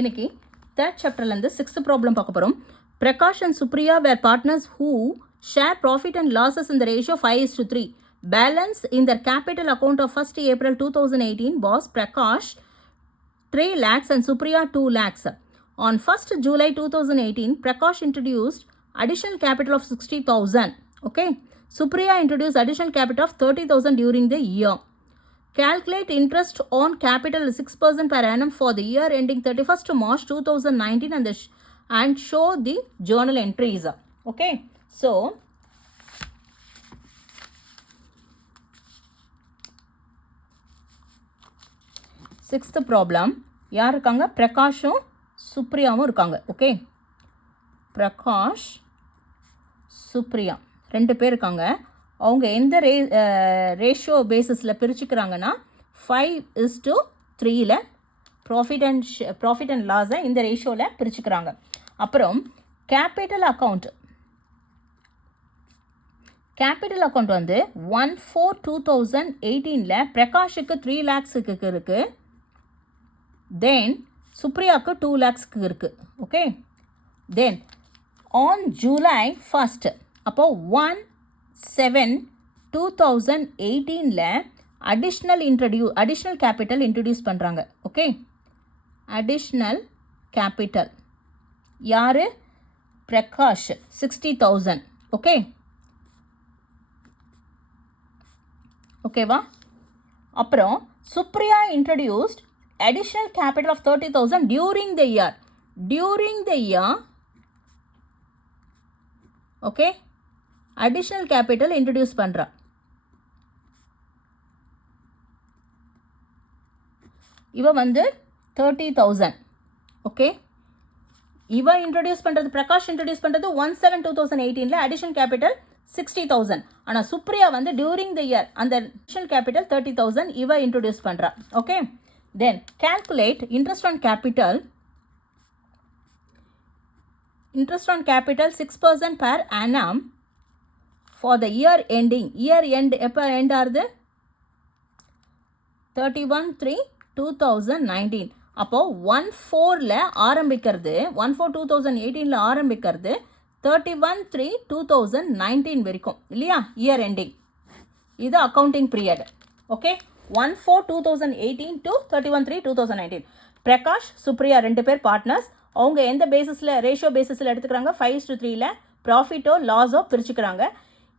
இன்னைக்கு third சாப்டர்லேருந்து 6th problem பார்க்க போகிறோம். Prakash and Supriya were partners who share profit and losses in the ratio 5:3. Balance in their capital account of 1st April 2018 was Prakash 3 lakhs and Supriya 2 lakhs. On 1st July 2018, Prakash introduced additional capital of 60,000. Okay. Supriya introduced additional capital of 30,000 during the year. Calculate interest on capital 6% per annum for the year ending 31st March 2019 and show the journal entries. Okay. So, sixth problem. யார் இருக்காங்க? பிரகாஷும் சுப்ரியாவும் இருக்காங்க. Okay, Prakash Supriya ரெண்டு பேர் இருக்காங்க. அவங்க எந்த ratio பேசிஸில் பிரிச்சுக்கிறாங்கன்னா 5:3 profit and லாஸை இந்த ரேஷியோவில் பிரிச்சுக்கிறாங்க. அப்புறம் கேபிட்டல் அக்கௌண்ட் வந்து 1/4/2018 பிரகாஷுக்கு 3 lakhsக்கு இருக்குது. தென் சுப்ரியாவுக்கு 2 lakhsக்கு இருக்குது. Okay, then on July 1st அப்போ 1/7/2018 அடிஷ்னல் கேபிட்டல் இன்ட்ரடியூஸ் பண்ணுறாங்க. ஓகே, அடிஷ்னல் கேபிட்டல் யார்? பிரகாஷ் 60,000. ஓகே, ஓகேவா? அப்புறம் Supriya introduced additional capital of 30,000 during the year. Okay, additional capital introduce பண்றா. இவ வந்து 30,000. ஓகே, இவ இன்ட்ரடியூஸ் பண்றது, பிரகாஷ் இன்ட்ரடியூஸ் பண்றது 1/7/2018 additional capital 60,000. ஆனால் சுப்ரியா வந்து டியூரிங் த இயர் அந்த additional capital 30,000 இவ இன்ட்ரடியூஸ் பண்றா. Okay, then calculate interest on capital 6% per annum for the year end எப்போ end ஆகுது? 31/3/2019. அப்போ 1/4 ஆரம்பிக்கிறது, 1/4/2018 ஆரம்பிக்கிறது 31/3/2019 வரைக்கும் இல்லையா? Year ending. இது accounting period. Okay, 1/4/2018 to 31/3/2019. Prakash Supriya ரெண்டு பேர் பார்ட்னர்ஸ். அவங்க எந்த பேசிஸில், ரேஷியோ பேசிஸில் எடுத்துக்கிறாங்க? 5:3 ப்ராஃபிட்டோ லாஸோ பிரிச்சுக்கிறாங்க.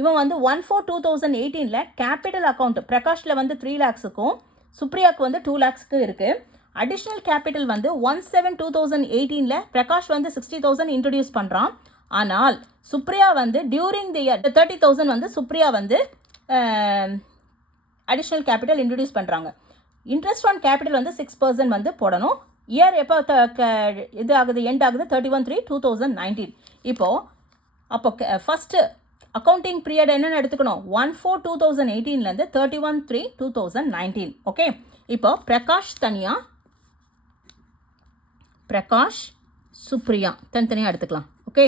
இவன் வந்து 1/4/2018 கேபிட்டல் அக்கௌண்ட் பிரகாஷில் வந்து 3 lakhsக்கும் சுப்ரியாவுக்கு வந்து 2 lakhsக்கு இருக்குது. அடிஷ்னல் கேபிட்டல் வந்து 1/7/2018 பிரகாஷ் வந்து 60,000 இன்ட்ரடியூஸ் பண்ணுறான். ஆனால் சுப்ரியா வந்து டியூரிங் தி இயர் 30,000 வந்து சுப்ரியா வந்து அடிஷ்னல் கேபிட்டல் இன்ட்ரடியூஸ் பண்ணுறாங்க. இன்ட்ரெஸ்ட் ஆன் கேபிட்டல் வந்து 6% வந்து போடணும். இயர் எப்போ இது ஆகுது, எண்ட் ஆகுது? 31/3/2019. அப்போ ஃபஸ்ட்டு அக்கௌண்டிங் பீரியட் என்னென்னு எடுத்துக்கணும்? 1/4/2018 31/3/2019. ஓகே, இப்போ பிரகாஷ் தனியாக, பிரகாஷ் சுப்ரியா தனித்தனியாக எடுத்துக்கலாம். ஓகே,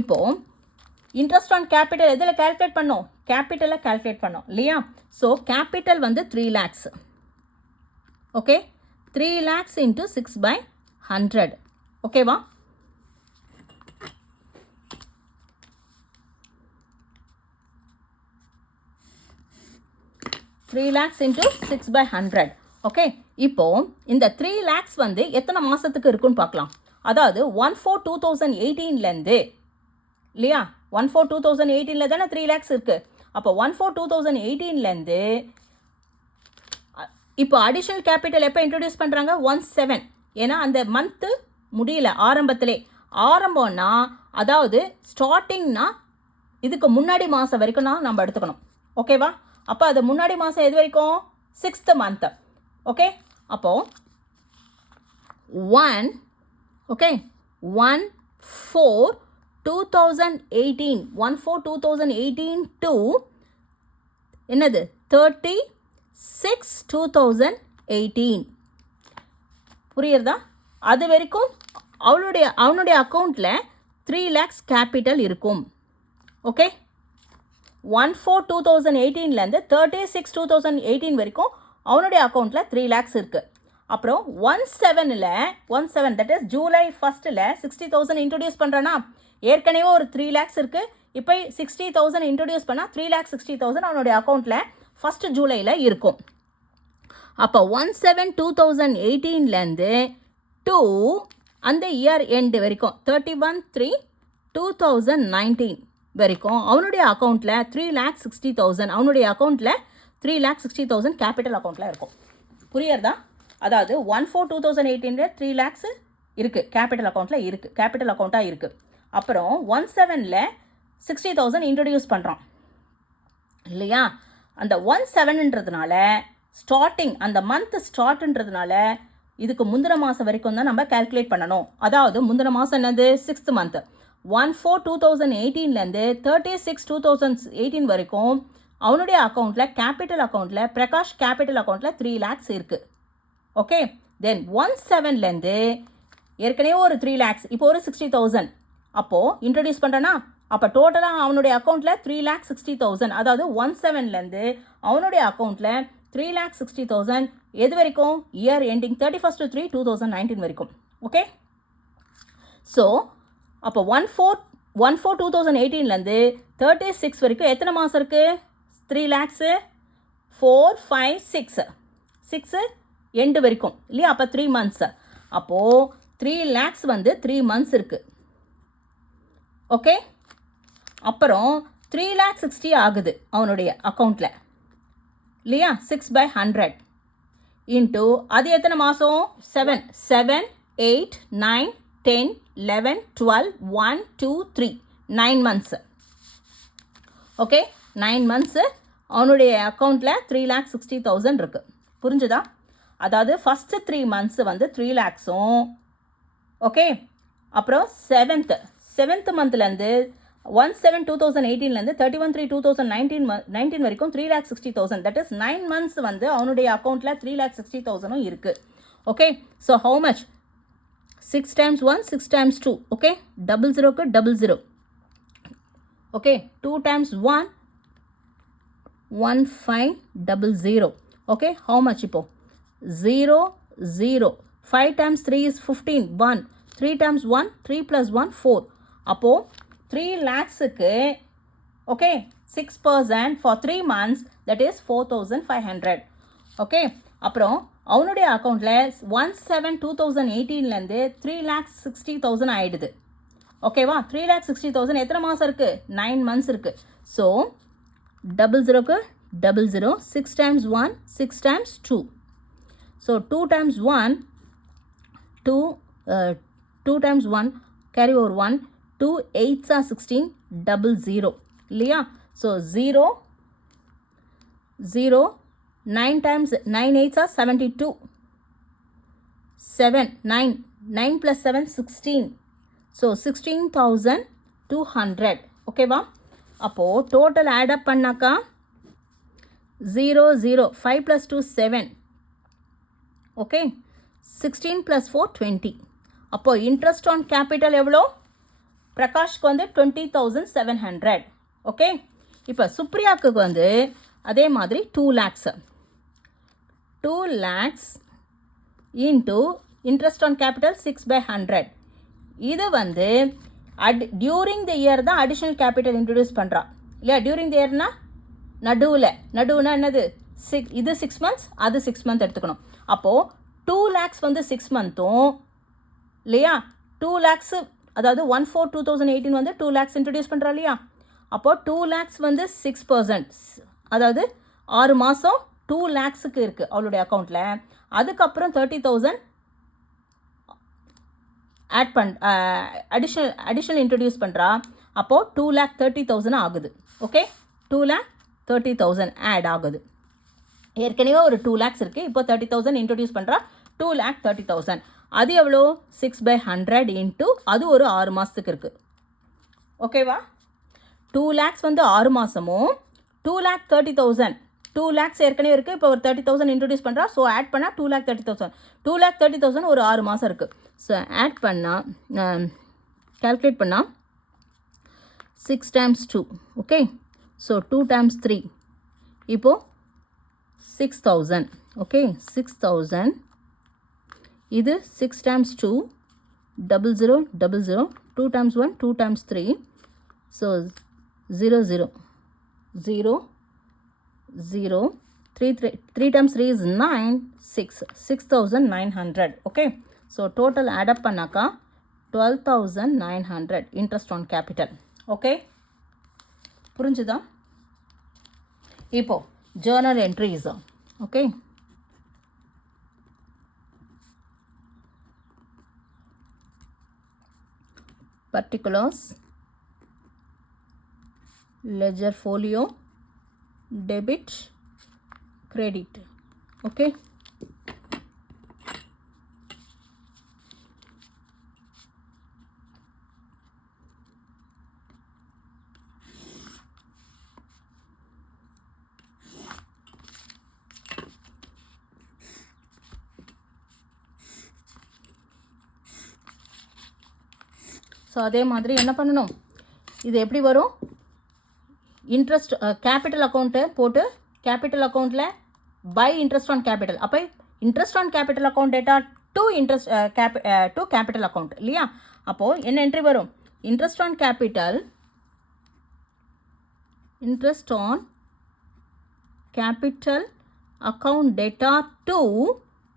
இப்போது இன்ட்ரெஸ்ட் ஆன் கேபிட்டல் எதில் கால்குலேட் பண்ணோம்? கேபிட்டலை கால்குலேட் பண்ணோம் இல்லையா? ஸோ கேபிட்டல் வந்து 3 lakhs. Okay, 3 lakhs into 6/100. ஓகேவா? $3 lakhs into 6/100. ஓகே, இப்போ இந்த 3 lakhs வந்து எத்தனை மாதத்துக்கு இருக்குன்னு பார்க்கலாம். அதாவது 1/4/2018 இல்லையா? 1/4/2018 தானே 3 lakhs இருக்குது. அப்போ 1/4/2018 இப்போ அடிஷ்னல் கேபிட்டல் எப்போ இன்ட்ரடியூஸ் பண்ணுறாங்க? 1/7. ஏன்னா அந்த மந்த்து முடியல, ஆரம்பம்னா அதாவது ஸ்டார்டிங்னா இதுக்கு முன்னாடி மாதம் வரைக்கும் தான் நம்ம எடுத்துக்கணும். ஓகேவா? அப்போ அது முன்னாடி மாதம் எது வரைக்கும்? 6th month. ஓகே, அப்போது 1/4/2018 to என்னது 36/2018. புரியுறதா? அது வரைக்கும் அவனுடைய அக்கௌண்ட்டில் 3 lakhs கேபிட்டல் இருக்கும். ஓகே, 1/4/2018 36/2018 வரைக்கும் அவனுடைய அக்கௌண்ட்டில் 3 lakhs இருக்குது. அப்புறம் 17 that is July 1st 60,000 introduce பண்ணுறேன்னா ஏற்கனவே ஒரு 3 lakhs இருக்குது. இப்போ 60,000 இன்ட்ரடியூஸ் பண்ணால் 3,60,000 அவனுடைய அக்கௌண்ட்டில் 1st ஜூலையில் இருக்கும். அப்போ 17/2018 to அந்த இயர் எண்டு வரைக்கும் 31/3/2019 வரைக்கும் அவனுடைய அக்கௌண்ட்டில் 3,60,000 அவனுடைய அக்கௌண்ட்டில் 3,60,000 கேபிட்டல் அக்கௌண்ட்டில் இருக்கும். புரியுறதா? அதாவது 1/4/2018 3 lakhs இருக்குது கேபிட்டல் அக்கௌண்ட்டில் இருக்குது, கேபிட்டல் அக்கௌண்ட்டாக இருக்குது. அப்புறம் 17 60,000 இன்ட்ரடியூஸ் பண்ணுறான் இல்லையா? அந்த 17ன்றதுனால ஸ்டார்டிங் அந்த மந்த் ஸ்டார்ட்ன்றதுனால இதுக்கு முந்தின மாதம் வரைக்கும் தான் நம்ம கால்குலேட் பண்ணணும். அதாவது முந்தின மாதம் என்னது 6th month 1/4/2018 36/2018 வரைக்கும் அவனுடைய அக்கௌண்ட்டில் கேபிட்டல் அக்கௌண்ட்டில் பிரகாஷ் கேபிட்டல் அக்கௌண்ட்டில் 3 lakhs இருக்குது. ஓகே, தென் 17 ஏற்கனவே ஒரு 3 lakhs இப்போ ஒரு 60,000 அப்போது இன்ட்ரடியூஸ் பண்ணுறேன்னா அப்போ டோட்டலாக அவனுடைய அக்கௌண்ட்டில் 3,60,000 அதாவது 17 அவனுடைய அக்கௌண்ட்டில் 3,60,000 எது வரைக்கும் இயர் எண்டிங் 31/3/2019 வரைக்கும். ஓகே, ஸோ அப்போ 1/4/2018 36 வரைக்கும் எத்தனை மாதம் இருக்குது? 3 lakhs 4 5 6 எண்டு வரைக்கும் இல்லையா? அப்போ 3 months. அப்போது 3 lakhs 3 months இருக்குது. ஓகே, அப்புறம் 3,60,000 ஆகுது அவனுடைய அக்கௌண்ட்டில் இல்லையா? 6/100 இன்ட்டு அது எத்தனை மாதம்? 7 8 9 10 11 12 1 2 3 9 months. ஓகே, 9 months அவனுடைய அக்கௌண்ட்டில் 3,60,000 இருக்குது. புரிஞ்சுதா? அதாவது ஃபஸ்ட்டு 3 months 3 lakhs. ஓகே, அப்புறம் 7th monthலேருந்து 1/7/2018 31/3/2019 வரைக்கும் 3,60,000 தட் இஸ் 9 months அவனுடைய அக்கௌண்ட்டில் 3,60,000 இருக்குது. Okay, so how much? 6 times 1 6 times 2. Okay, 00க்கு 00. Okay, 2 times 1 1500. Okay, how much இப்போ? 0 0. 5 times 3 is 15 1. 3 times 1 3 plus 1 4. அப்போது 3 lakhsக்கு okay 6% for 3 months that is 4,500. Okay, அப்புறம் அவனுடைய அக்கௌண்ட்டில் 1/7/2018 3,60,000 ஆகிடுது. ஓகேவா? 3,60,000 எத்தனை மாதம் இருக்குது? 9 months இருக்குது. ஸோ 00க்கு 00. 6 times 1 6 times 2. So 2 times 1 2 times 1 carry over 1 2 8s are 16 00 இல்லையா? So 0 0 9 times 9 8s are 72 7 9 9 plus 7 16. So 16,200. ஓகேவா? அப்போது டோட்டல் ஆடப் பண்ணாக்கா 0 0 5 plus 2 7. Okay, 16 plus 4 20. அப்போது இன்ட்ரெஸ்ட் ஆன் கேபிட்டல் எவ்வளோ? பிரகாஷ்க்கு 20,700. ஓகே, இப்போ சுப்ரியாவுக்கு அதே மாதிரி 2 lakhs. 2 lakhs into interest on capital 6/100. இது டியூரிங் த இயர் தான் அடிஷ்னல் கேபிட்டல் இன்ட்ரடியூஸ் பண்ணுறா இல்லையா? டியூரிங் த இயர்னா நடுவுனா என்னது? இது 6 months அது 6 month எடுத்துக்கணும். அப்போது 2 lakhs 6 month இல்லையா? 2 lakhs அதாவது 1/4/2018 2 lakhs இன்ட்ரடியூஸ் பண்ணுறா இல்லையா? அப்போது 2 lakhs 6%, அதாவது 6 மாதம் 2 lakhsக்கு இருக்குது அவளுடைய அக்கௌண்ட்டில். அதுக்கப்புறம் 30,000 அடிஷ்னல் இன்ட்ரடியூஸ் பண்ணுறா. அப்போது 2,30,000 ஆகுது. ஓகே, 2,30,000 ஆட் ஆகுது. ஏற்கனவே ஒரு 2 lakhs இருக்குது, இப்போ 30,000 இன்ட்ரடியூஸ் பண்ணுறா. 2,30,000 அது எவ்வளோ? 6/100 இன்ட்டு அது ஒரு 6 மாதத்துக்கு இருக்குது. ஓகேவா? 2 lakhs 6 மாதமும் 2,30,000 2 lakhs ஏற்கனவே இருக்குது, இப்போ ஒரு 30,000 இன்ட்ரடியூஸ் பண்ணுறா. ஸோ ஆட் பண்ணால் 2,30,000 2,30,000 ஒரு 6 மாதம் இருக்குது. ஸோ ஆட் பண்ணால் கால்குலேட் பண்ணால் 6 times 2. ஓகே, ஸோ 2 times 3 இப்போது 6,000. ஓகே, 6,000 இது 6 times 2 00 00 2 times 1 2 times 3 so 0 0 0 0 3 times 3 is 9 6 6900 okay so total add up பண்ணாக்கா 12900 interest on capital okay புரிஞ்சுதா இப்போ journal entries okay particulars ledger folio debit credit okay so அதே மாதிரி என்ன பண்ணணும் இது எப்படி வரும் இன்ட்ரெஸ்ட் கேபிட்டல் அக்கௌண்ட்டு போட்டு கேபிட்டல் அக்கௌண்ட்டில் பை இன்ட்ரெஸ்ட் ஆன் கேபிட்டல் அப்போ interest on capital account debtor to interest to capital account இல்லையா அப்போது என்ன என்ட்ரி வரும் interest on capital interest on capital account debtor to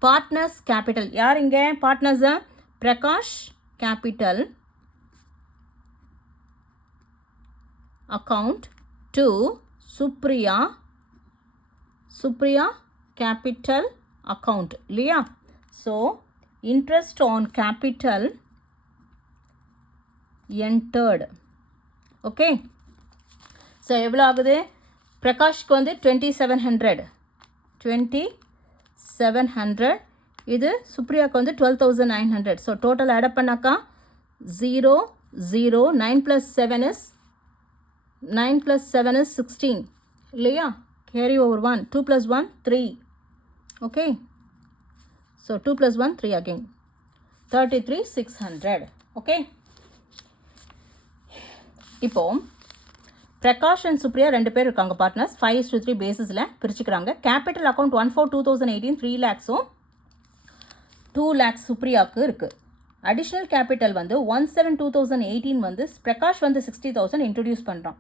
partners capital யார் இங்கே பார்ட்னர்ஸா Prakash capital account to Supriya capital account இல்லையா so interest on capital entered okay so எவ்வளோ ஆகுது பிரகாஷ்க்கு வந்து 2700 இது சுப்ரியாக்கு வந்து 12900 so total add up பண்ணாக்கா 0 0 9 plus 7 is 9 plus 7 is 16 இல்லையா carry over 1 2 plus 1 3 okay so 2 plus 1 3 again 33600 okay இப்போ பிரகாஷ் அண்ட் சுப்ரியா ரெண்டு பேர் இருக்காங்க பார்ட்னர்ஸ் 5:3 பேசிஸில் பிரிச்சுக்கிறாங்க கேபிட்டல் அக்கௌண்ட் 1/4/2018 3 lakhs-உம் 2 lakhs சுப்ரியாவுக்கு இருக்குது அடிஷ்னல் கேபிட்டல் வந்து 1/7/2018 வந்து பிரகாஷ் வந்து 60,000 இன்ட்ரடியூஸ் பண்ணுறான்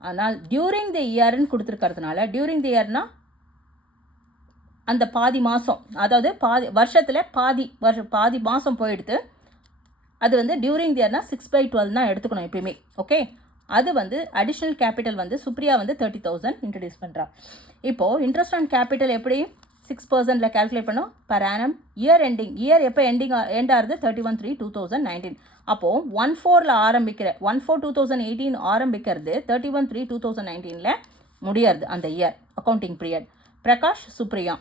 ஆனால் டியூரிங் த இயர்னு கொடுத்துருக்கிறதுனால டியூரிங் த இயர்னா அந்த பாதி மாதம் அதாவது வருஷத்தில் பாதி மாதம் போயிடுது அது வந்து டியூரிங் த இயர்னா 6/12 தான் எடுத்துக்கணும் எப்பயுமே ஓகே அது வந்து அடிஷ்னல் கேபிட்டல் வந்து சுப்ரியா வந்து 30,000 இன்ட்ரடியூஸ் பண்ணுறா இப்போது இன்ட்ரெஸ்ட் ஆன் கேபிட்டல் எப்படி 6%ல கால்குலேட் பண்ணோம் per annum இயர் எப்போ எண்ட் ஆகுது 31/3/2019 அப்போது 1/4ல ஆரம்பிக்கிற 1/4/2018 ஆரம்பிக்கிறது 31/3/2019ல முடியாது அந்த year accounting period Prakash Supriya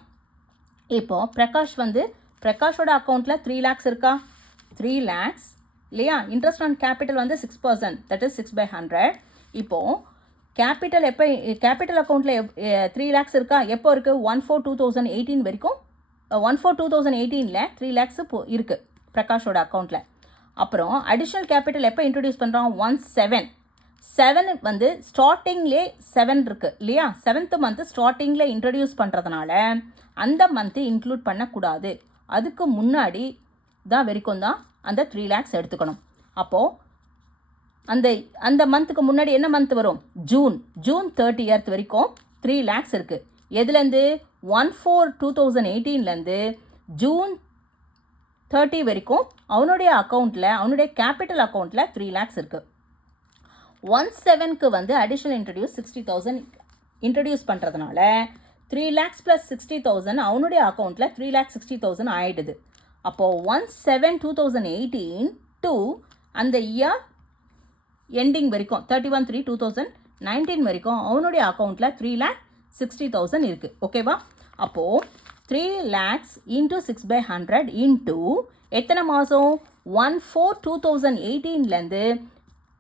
இப்போது பிரகாஷோட அக்கௌண்ட்டில் 3 lakhs இருக்கா 3 lakhs இல்லையா இன்ட்ரெஸ்ட் ஆன் கேபிட்டல் வந்து 6% தட் இஸ் 6/100 இப்போது கேபிட்டல் அக்கௌண்ட்டில் 3 lakhs இருக்கா எப்போ இருக்குது 1/4/2018 வரைக்கும் 1/4/2018ல் 3 lakhs இருக்குது பிரகாஷோட அக்கௌண்ட்டில் அப்புறம் அடிஷ்னல் கேபிட்டல் எப்போ இன்ட்ரடியூஸ் பண்ணுறோம் 7 வந்து ஸ்டார்டிங்லே 7 இருக்குது இல்லையா 7th மந்த்து ஸ்டார்டிங்கில் இன்ட்ரடியூஸ் பண்ணுறதுனால அந்த மந்த்து இன்க்ளூட் பண்ணக்கூடாது அதுக்கு முன்னாடி தான் வரைக்கும் தான் அந்த 3 lakhs எடுத்துக்கணும் அப்போது அந்த மந்த்துக்கு முன்னாடி என்ன மந்த் வரும் ஜூன் 30th வரைக்கும் 3 lakhs இருக்குது எதுலேருந்து 1/4/2018லேருந்து ஜூன் 30 வரைக்கும் அவனுடைய அக்கௌண்ட்டில் அவனுடைய கேபிட்டல் அக்கௌண்ட்டில் 3 lakhs இருக்குது 1/7க்கு வந்து அடிஷ்னல் 60,000 இன்ட்ரடியூஸ் பண்ணுறதுனால 3 lakhs + 60,000 அவனுடைய அக்கௌண்ட்டில் 3,60,000 ஆயிடுது அப்போது 1/7/2018 டு அந்த இயர் எண்டிங் வரைக்கும் 31/3/2019 வரைக்கும் அவனுடைய அக்கௌண்ட்டில் 3,60,000 இருக்குது ஓகேவா அப்போது 3 lakhs into 6/100 into எத்தனை மாதம் 1/4/2018லேருந்து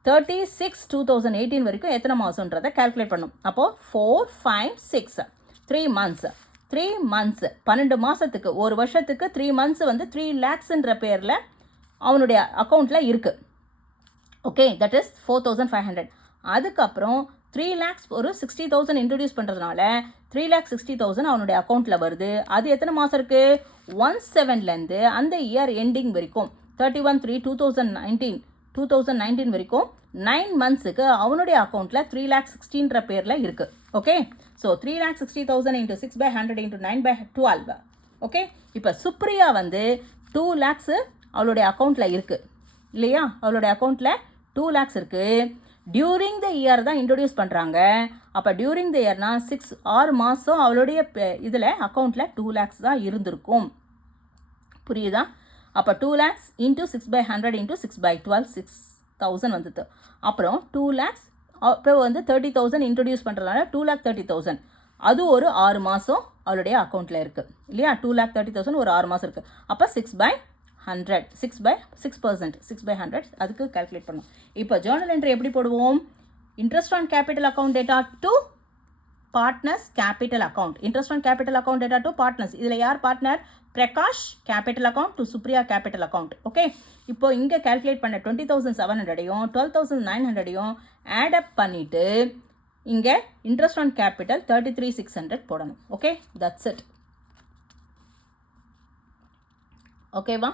36/2018 வரைக்கும் எத்தனை மாதன்றதை கால்குலேட் பண்ணும் அப்போது 4 5 6 3 months 12 மாதத்துக்கு ஒரு வருஷத்துக்கு 3 months வந்து 3 lakhsன்ற பேரில் அவனுடைய அக்கௌண்ட்டில் இருக்குது ஓகே தட் இஸ் 4,500 அதுக்கப்புறம் 3 lakhs ஒரு 60,000 இன்ட்ரடியூஸ் பண்ணுறதுனால 3,60,000 அவனுடைய அக்கௌண்ட்டில் வருது அது எத்தனை மாதம் இருக்குது 17லேருந்து அந்த இயர் எண்டிங் வரைக்கும் 31/3/2019 வரைக்கும் 9 மந்த்ஸுக்கு அவனுடைய அக்கௌண்ட்டில் 3,16,000 பேரில் இருக்குது. Okay, so 3,60,000 into 6/100 into 9/12. Okay, இப்போ சுப்ரியா வந்து 2 lakhs அவளுடைய அக்கௌண்ட்டில் இருக்குது இல்லையா? அவளுடைய அக்கௌண்ட்டில் 2 lakhs இருக்குது. டியூரிங் த இயர் தான் இன்ட்ரடியூஸ் பண்ணுறாங்க. அப்போ டியூரிங் த இயர்னா 6 மாதம் அவளுடைய இதில் அக்கௌண்ட்டில் 2 lakhs தான் இருந்திருக்கும். புரியுதா? அப்போ 2 lakhs into 6/100 into 6/12 6,000 வந்தது. அப்புறம் 2 lakhs அப்புறம் வந்து 30,000 இன்ட்ரடியூஸ் பண்ணுறதுனால 2,30,000 அது ஒரு 6 மாதம் அவளுடைய அக்கௌண்ட்டில் இருக்குது இல்லையா? 2,30,000 ஒரு 6 மாதம் இருக்குது. அப்போ 6/100 6% 6/100 அதுக்கு கால்குலேட் பண்ணணும். இப்போ ஜேர்னல் என்ட்ரி எப்படி போடுவோம்? Interest on capital account debtor to partners capital account. Interest on capital account debtor to partners. இதில் யார் partner? Prakash capital account to Supriya capital account. Okay, இப்போ இங்கே கால்குலேட் பண்ண 20,700ஐயும் 12,900ஐயும் ஆட் அப் பண்ணிவிட்டு இங்கே இன்ட்ரெஸ்ட் ஆன் கேபிட்டல் 33,600 போடணும். Okay, that's it. ஓகேவா?